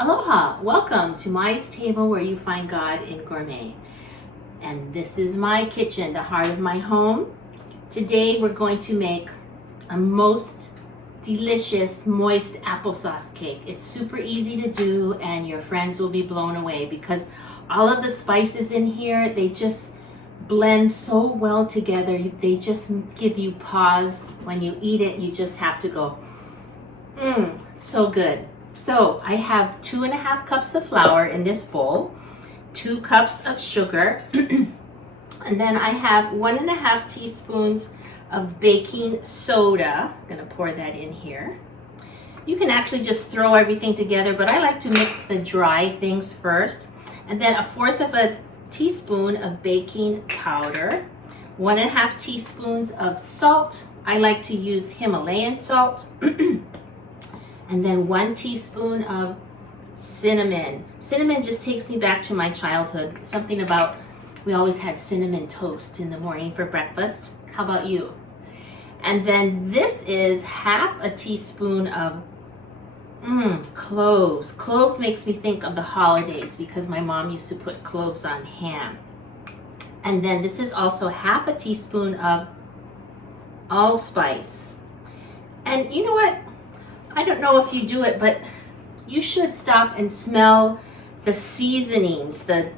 Aloha! Welcome to Mai's Table, where you find God in gourmet. And this is my kitchen, the heart of my home. Today we're going to make a most delicious moist applesauce cake. It's super easy to do and your friends will be blown away because all of the spices in here, they just blend so well together. They just give you pause. When you eat it, you just have to go, so good. So I have 2.5 cups of flour in this bowl, 2 cups of sugar, and then I have 1.5 teaspoons of baking soda. I'm gonna pour that in here. You can actually just throw everything together, but I like to mix the dry things first. And then 1/4 teaspoon of baking powder, 1.5 teaspoons of salt. I like to use Himalayan salt. And then 1 teaspoon of cinnamon. Cinnamon just takes me back to my childhood. Something about, we always had cinnamon toast in the morning for breakfast. How about you? And then this is 1/2 teaspoon of cloves. Cloves makes me think of the holidays because my mom used to put cloves on ham. And then this is also 1/2 teaspoon of allspice. And you know what? I don't know if you do it, but you should stop and smell the seasonings, the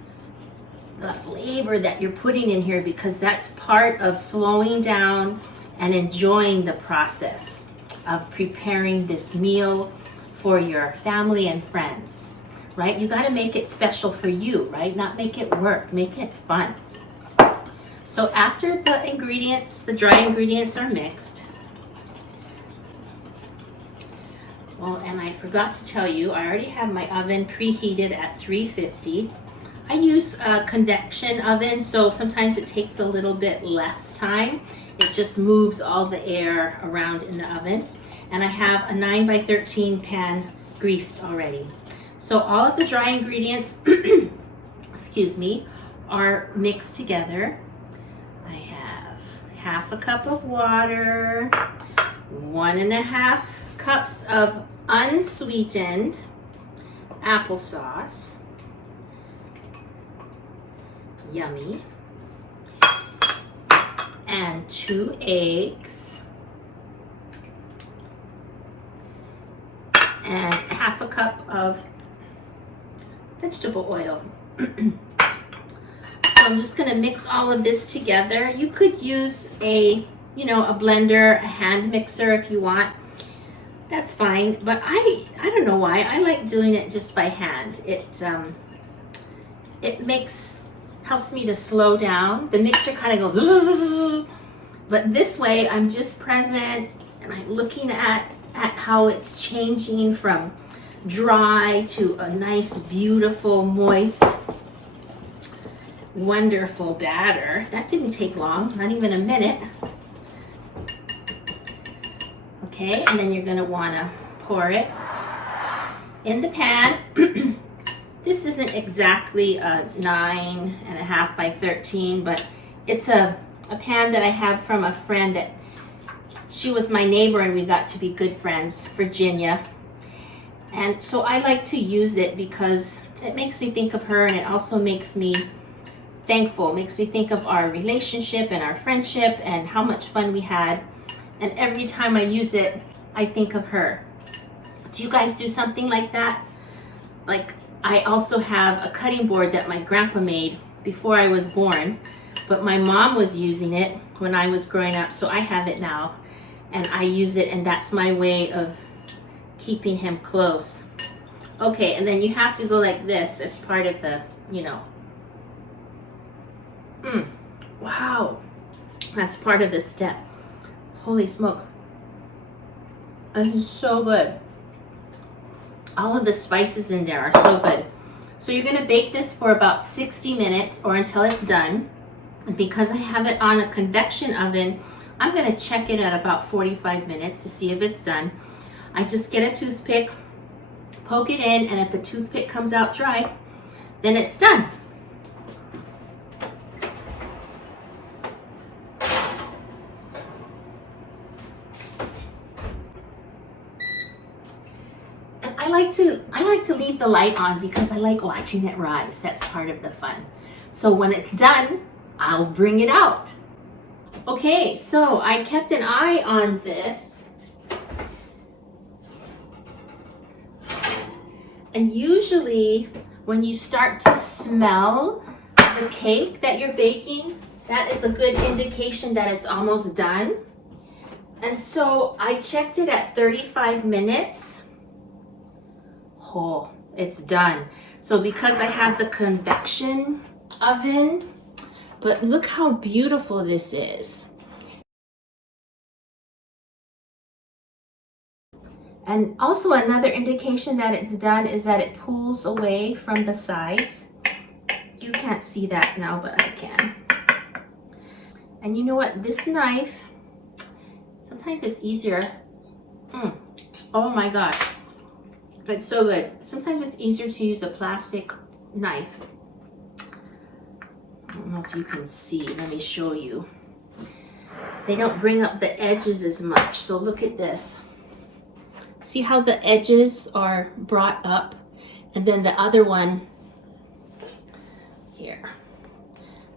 flavor that you're putting in here, because that's part of slowing down and enjoying the process of preparing this meal for your family and friends, right? You got to make it special for you, right? Not make it work, make it fun. So after the ingredients, the dry ingredients are mixed, well, and I forgot to tell you, I already have my oven preheated at 350. I use a convection oven, so sometimes it takes a little bit less time. It just moves all the air around in the oven. And I have a 9x13 pan greased already. So all of the dry ingredients, excuse me, are mixed together. I have 1/2 cup of water, 1.5 cups of unsweetened applesauce. Yummy. And 2 eggs. And 1/2 cup of vegetable oil. So I'm just gonna mix all of this together. You could use a blender, a hand mixer if you want. That's fine, but I don't know why. I like doing it just by hand. It helps me to slow down. The mixer kind of goes, but this way I'm just present and I'm looking at how it's changing from dry to a nice, beautiful, moist, wonderful batter. That didn't take long, not even a minute. Okay, and then you're gonna wanna pour it in the pan. This isn't exactly a 9.5 by 13, but it's a pan that I have from a friend that she was my neighbor and we got to be good friends, Virginia. And so I like to use it because it makes me think of her, and it also makes me thankful, makes me think of our relationship and our friendship and how much fun we had. And every time I use it, I think of her. Do you guys do something like that? Like, I also have a cutting board that my grandpa made before I was born, but my mom was using it when I was growing up, so I have it now. And I use it, and that's my way of keeping him close. Okay, and then you have to go like this as part of the, wow. That's part of the step. Holy smokes. It is so good. All of the spices in there are so good. So you're gonna bake this for about 60 minutes or until it's done. And because I have it on a convection oven, I'm gonna check it at about 45 minutes to see if it's done. I just get a toothpick, poke it in, and if the toothpick comes out dry, then it's done. I like to leave the light on because I like watching it rise. That's part of the fun. So when it's done, I'll bring it out. Okay, so I kept an eye on this. And usually when you start to smell the cake that you're baking, that is a good indication that it's almost done. And so I checked it at 35 minutes. Oh, it's done. So because I have the convection oven, but look how beautiful this is. And also another indication that it's done is that it pulls away from the sides. You can't see that now, but I can. And you know what? This knife, sometimes it's easier. Oh my God. It's so good. Sometimes it's easier to use a plastic knife. I don't know if you can see. Let me show you. They don't bring up the edges as much. So look at this. See how the edges are brought up? And then the other one here.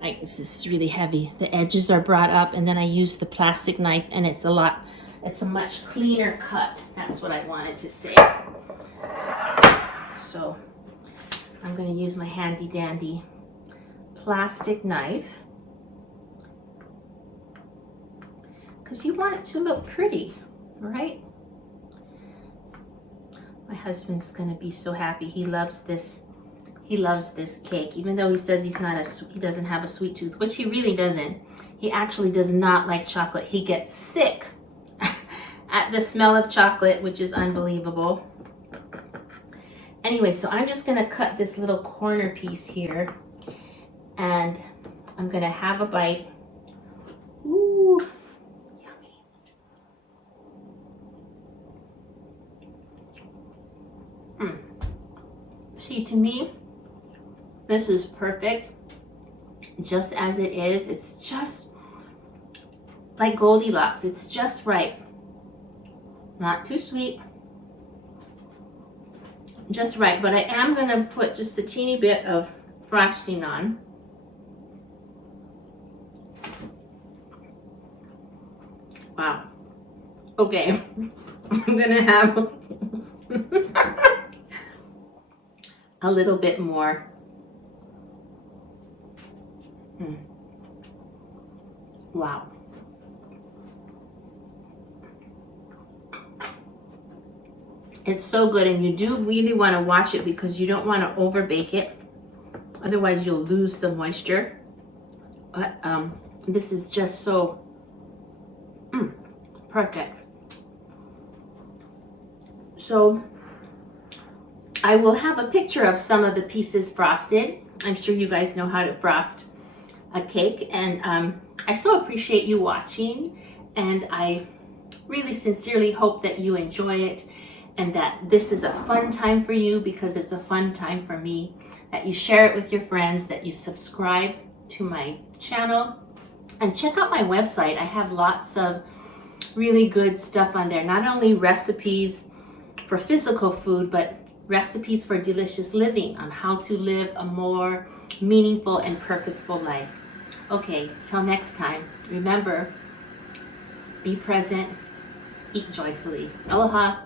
This is really heavy. The edges are brought up, and then I use the plastic knife, and it's a much cleaner cut. That's what I wanted to say. So I'm going to use my handy dandy plastic knife because you want it to look pretty, right? My husband's going to be so happy. He loves this. He loves this cake, even though he says he doesn't have a sweet tooth, which he really doesn't. He actually does not like chocolate. He gets sick at the smell of chocolate, which is unbelievable. Anyway, so I'm just gonna cut this little corner piece here, and I'm gonna have a bite. Ooh, yummy. See, to me, this is perfect, just as it is. It's just like Goldilocks. It's just right. Not too sweet. Just right, but I am gonna put just a teeny bit of frosting on. Wow. Okay, I'm gonna have a little bit more. Wow. It's so good, and you do really want to watch it because you don't want to over bake it. Otherwise, you'll lose the moisture. But this is just so perfect. So I will have a picture of some of the pieces frosted. I'm sure you guys know how to frost a cake, and I so appreciate you watching, and I really sincerely hope that you enjoy it and that this is a fun time for you because it's a fun time for me, that you share it with your friends, that you subscribe to my channel, and check out my website. I have lots of really good stuff on there, not only recipes for physical food, but recipes for delicious living, on how to live a more meaningful and purposeful life. Okay, till next time, remember, be present, eat joyfully. Aloha.